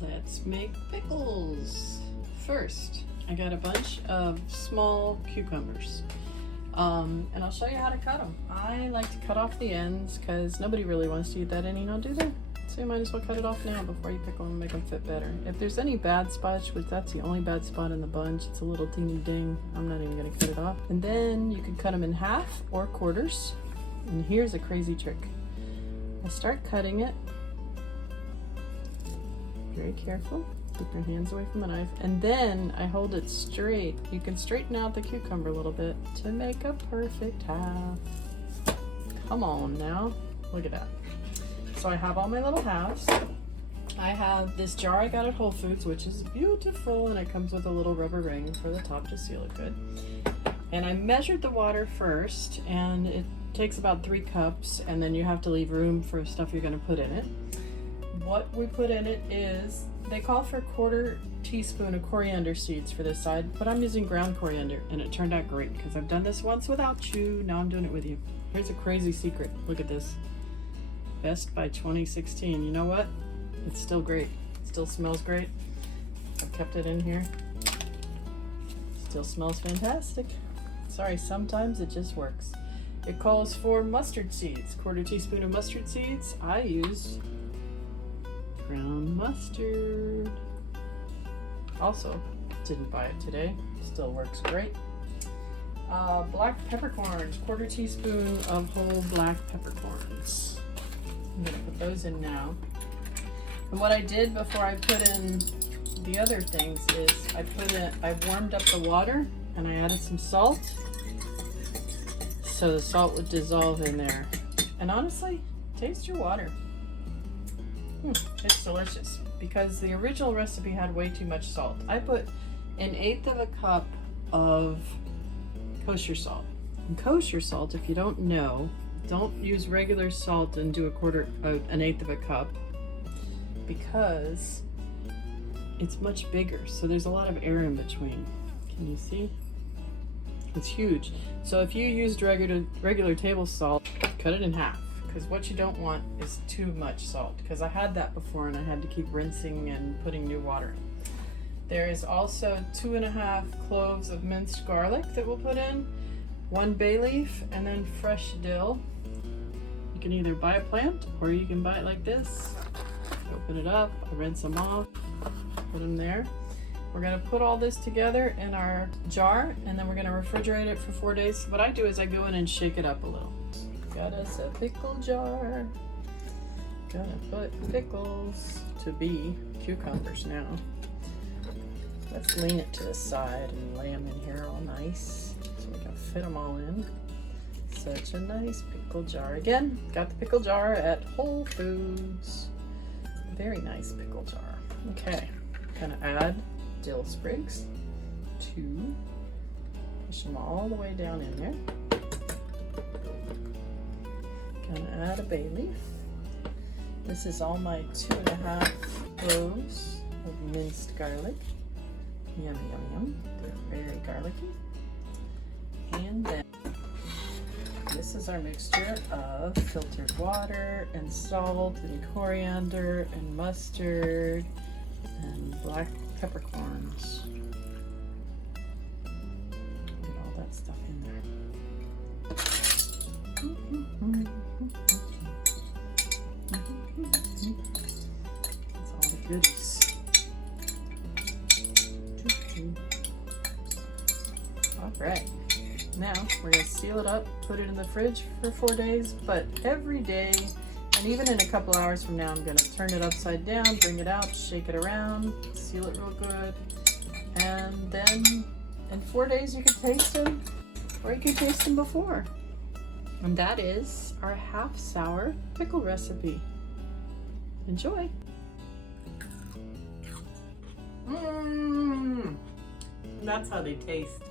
Let's make pickles. First, I got a bunch of small cucumbers. And I'll show you how to cut them. I like to cut off the ends because nobody really wants to eat that anyhow, do they? So you might as well cut it off now before you pickle them and make them fit better. If there's any bad spots, which that's the only bad spot in the bunch, it's a little teeny ding, I'm not even gonna cut it off. And then you can cut them in half or quarters. And here's a crazy trick. I start cutting it. Very careful. Keep your hands away from the knife. And then I hold it straight. You can straighten out the cucumber a little bit to make a perfect half. Come on now. Look at that. So I have all my little halves. I have this jar I got at Whole Foods, which is beautiful, and it comes with a little rubber ring for the top to seal it good. And I measured the water first, and it takes about 3 cups, and then you have to leave room for stuff you're going to put in it. What we put in it is, they call for 1/4 teaspoon of coriander seeds for this side, but I'm using ground coriander, and it turned out great because I've done this once without you. Now I'm doing it with you. Here's a crazy secret. Look at this. Best by 2016. You know what? It's still great. It still smells great. I've kept it in here. Still smells fantastic. Sorry, sometimes it just works. It calls for mustard seeds. 1/4 teaspoon of mustard seeds. I used ground mustard. Also, didn't buy it today. Still works great. Black peppercorns. 1/4 teaspoon of whole black peppercorns. I'm gonna put those in now. And what I did before I put in the other things is I warmed up the water and I added some salt. So the salt would dissolve in there. And honestly, taste your water. It's delicious because the original recipe had way too much salt. I put 1/8 of a cup of kosher salt. And kosher salt, if you don't know, don't use regular salt and do 1/8 of a cup because it's much bigger. So there's a lot of air in between. Can you see? It's huge. So if you used regular table salt, cut it in half. Because what you don't want is too much salt, because I had that before and I had to keep rinsing and putting new water in. There is also 2½ cloves of minced garlic that we'll put in, 1 bay leaf, and then fresh dill. You can either buy a plant or you can buy it like this. Open it up, rinse them off, put them there. We're gonna put all this together in our jar and then we're gonna refrigerate it for 4 days. What I do is I go in and shake it up a little. Got us a pickle jar. Gonna put pickles to be cucumbers now. Let's lean it to the side and lay them in here all nice so we can fit them all in. Such a nice pickle jar. Again, got the pickle jar at Whole Foods. Very nice pickle jar. Okay, gonna add dill sprigs. 2. Push them all the way down in there. Gonna add a bay leaf. This is all my 2½ cloves of minced garlic. Yum, yum, yum. They're very garlicky. And then this is our mixture of filtered water and salt and coriander and mustard and black peppercorns. Get all that stuff in there. That's all the goodies. All right. Now we're gonna seal it up, put it in the fridge for 4 days, but every day, and even in a couple hours from now, I'm gonna turn it upside down, bring it out, shake it around, seal it real good, and then in 4 days you can taste them, or you can taste them before. And that is our half-sour pickle recipe. Enjoy. That's how they taste.